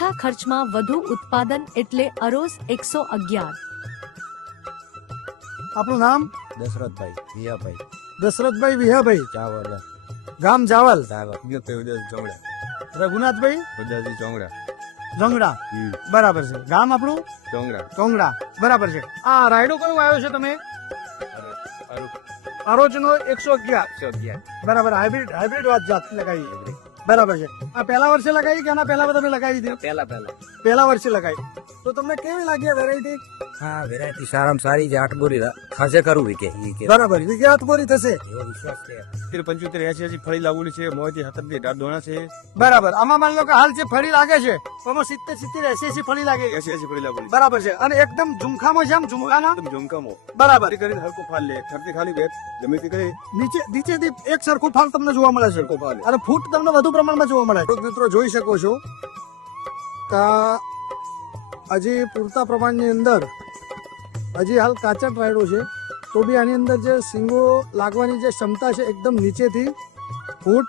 ઓછા ખર્ચમાં વધુ ઉત્પાદન એટલે અરોઝ 111। આપણું નામ? દશરથભાઈ વિયાભાઈ દશરથભાઈ વિહાભાઈ, ચાવલ ગામ જાવલ, ચોંગડા રઘુનાથભાઈ ઉદાસી ચોંગડા જંગડા, બરાબર છે। ગામ આપણું ચોંગડા ચોંગડા, બરાબર છે। આ રાયડો કયો આવ્યો છે તમે? અરોજનો 111, બરાબર। હાઇબ્રિડ જાત લગાવી, બરાબર છે। આ પહેલા વર્ષે લગાવી કે આના પહેલા તમે લગાવી હતી? પહેલા વર્ષે લગાવી। તો તમને કેવી લાગી વેરાયટી? હા વેરાયટી સારામાં સારી છે 8 બોરી ખાસે કરવું કે બરાબર, વિગત બોરી થશે, એવો વિશ્વાસ છે 75 80 ફળી લાગેલી છે, મોંથી 70 દાંત દોણા છે, બરાબર। આમાં માની લો કે હાલ જે ફળી લાગે છે એમાં 70 80 ફળી લાગે, 80 ફળી લાગેલી બરાબર છે। અને એકદમ ઝુમખામાં છે, આમ ઝુમખાના, એકદમ ઝુમકામો બરાબર। કરીને હરકો ફાલ લે, ઠરતી ખાલી બેટ જમીથી કરી નીચેથી એક સરખું ફાલ તમને જોવા મળે છે, હરકો ફાલ લે। અને ફૂટ તમને વધુ પ્રમાણમાં જોવા મળે છે। મિત્રો જોઈ શકો છો કે હજી પૂરતા પ્રમાણની અંદર હજી હાલ કાચા રાયડો છે, તો બી આની અંદર જે સિંગો લાગવાની જે ક્ષમતા છે એકદમ નીચેથી ફૂટ